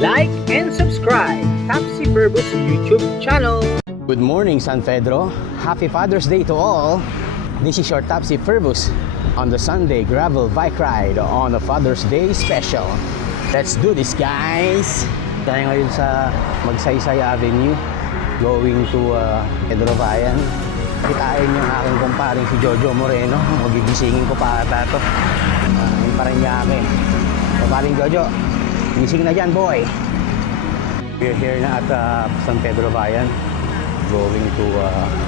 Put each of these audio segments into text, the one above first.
like and subscribe Tapsi Verbos YouTube channel. Good morning, San Pedro. Happy Father's Day to all. This is your Tapsi Verbos on the Sunday gravel bike ride on the Father's Day special. Let's do this, guys. Tayo ngayon sa Magsaysay Avenue going to Pedro Bayan. Kitain yung aking kumparing si Jojo Moreno. Magigisingin ko pa ata ito. Yung Paranaque. Kumparing Jojo, gising na dyan, boy. We're here na at San Pedro Bayan. Going to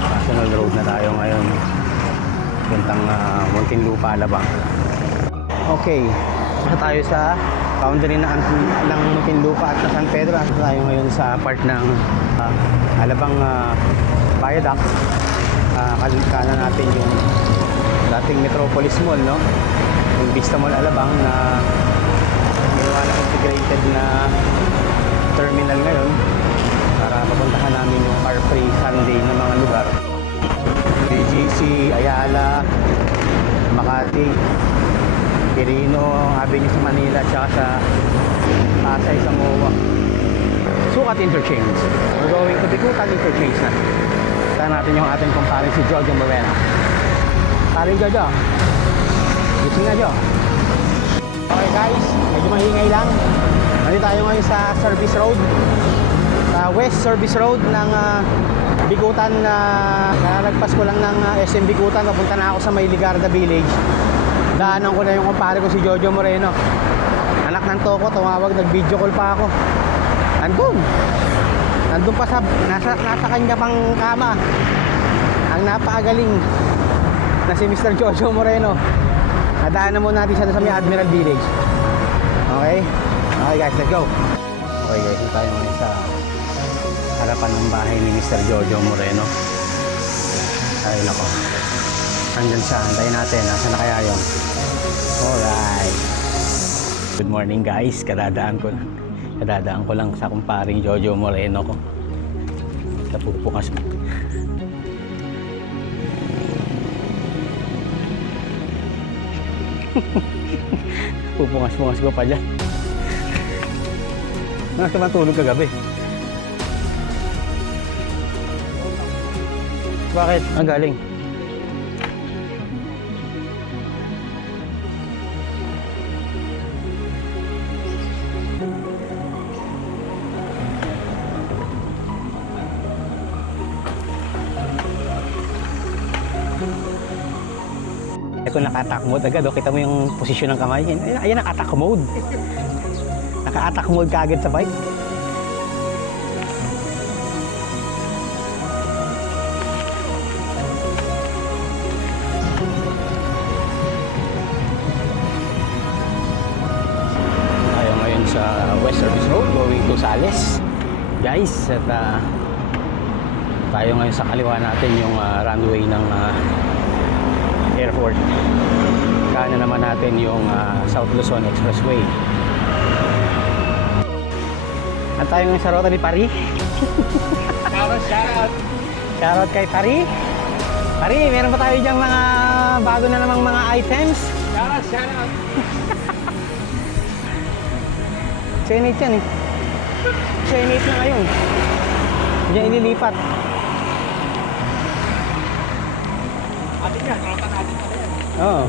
National Road na tayo ngayon. Puntang Muntinlupa, Alabang. Okay, tayo sa boundary ng Muntinlupa at San Pedro. Tayo ngayon sa part ng Alabang Viaduct. Kanan natin yung dating Metropolis Mall, no? Yung Vista Mall Alabang na ginawa na integrated na terminal ngayon para mapuntahan namin yung car-free Sunday na mga lugar. BGC, Ayala, Makati, Quirino Avenue sa Manila, tsaka sa Pasay, Samoa. Sukat interchange. We're going to Bikutan interchange na. Kita natin yung ating kumparing si Jojo Moreno. Paring Jojo, gising na Jo. Okay guys, medyo mahingay lang. Nandito tayo ngayon sa Service Road, sa West Service Road ng Bikutan. Nalagpas ko lang ng SM Bikutan, papunta na ako sa May Ligarda Village. Daanan ko na yung kumpare ko si Jojo Moreno. Anak ng Toko, tumawag, nag-video call pa ako. Nandun pa sa nasa kanya pang kama ang napakagaling na si Mr. Jojo Moreno. Nadaanan muna natin siya sa May Admiral Village. Okay? Okay guys, let's go. Okay guys, tayo ngayon sa harapan ng bahay ni Mr. Jojo Moreno. Ay nako, andyan siya, antayin natin, nasa na kaya yun. Alright, good morning guys. Kadadaan ko lang sa kumparing Jojo Moreno ko. Napupukas mo. Pupungas-pungas ko pa dyan. Nasa matulog kagabi. Bakit? Ang galing. Ito naka-attack mode agad. Kita mo yung posisyon ng kamay. Ayan naka-attack mode. Naka-attack mode kaagad sa bike. Tayo ngayon sa West Service Road going to Sales. Guys, at tayo ngayon sa kaliwa natin yung runway ng airport. Kanan naman natin yung South Luzon Expressway. At tayo ngayon sa Rota ni Paris. Shoutout! Shoutout kay Paris. Paris, meron pa tayo diyang mga bago na namang mga items. Shoutout! Senate yan eh. Senate na ngayon. Diyan ililipat. Atin yan, rota natin pa yan. Oo.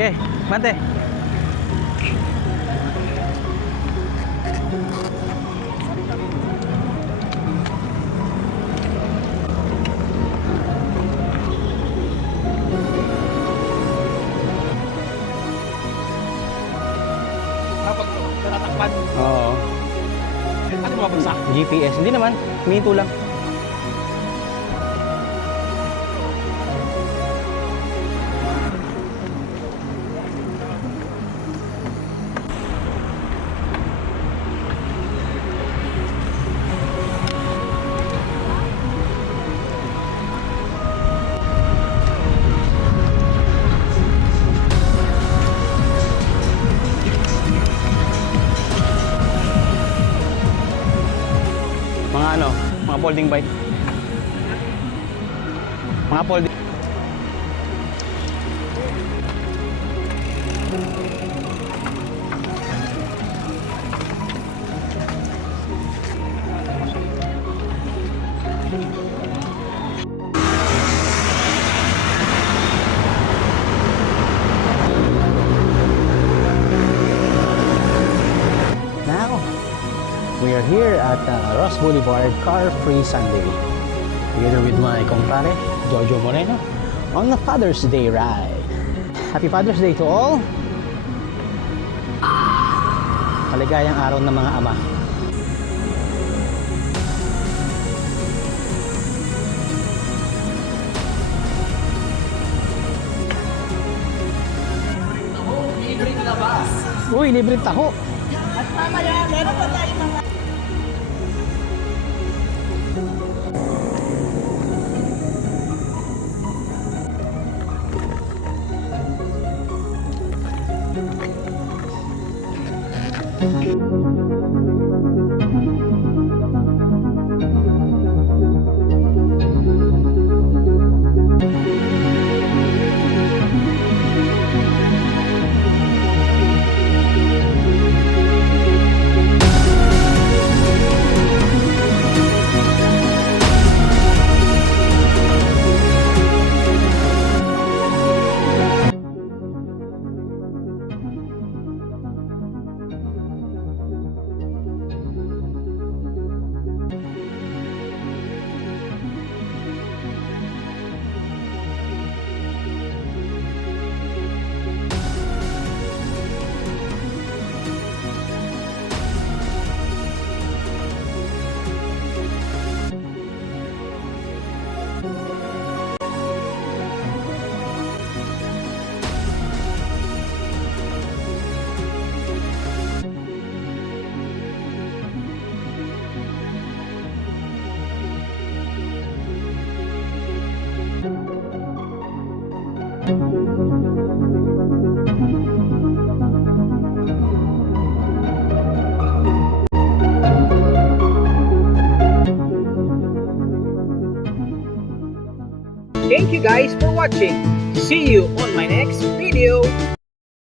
Okay, mante. pag natatakpan. Oo. Ano mabagsak? GPS. Hindi naman. Minto lang. Mga ano, mga folding bike. Mga folding. Now, we are here at Ross Boulevard Car Free Sunday. Together with my compadre, Jojo Moreno, on the Father's Day ride. Happy Father's Day to all. Maligayang araw ng mga ama. Uy, libreng taho. At mamaya, meron pa tayong mga Thank you guys for watching. See you on my next video.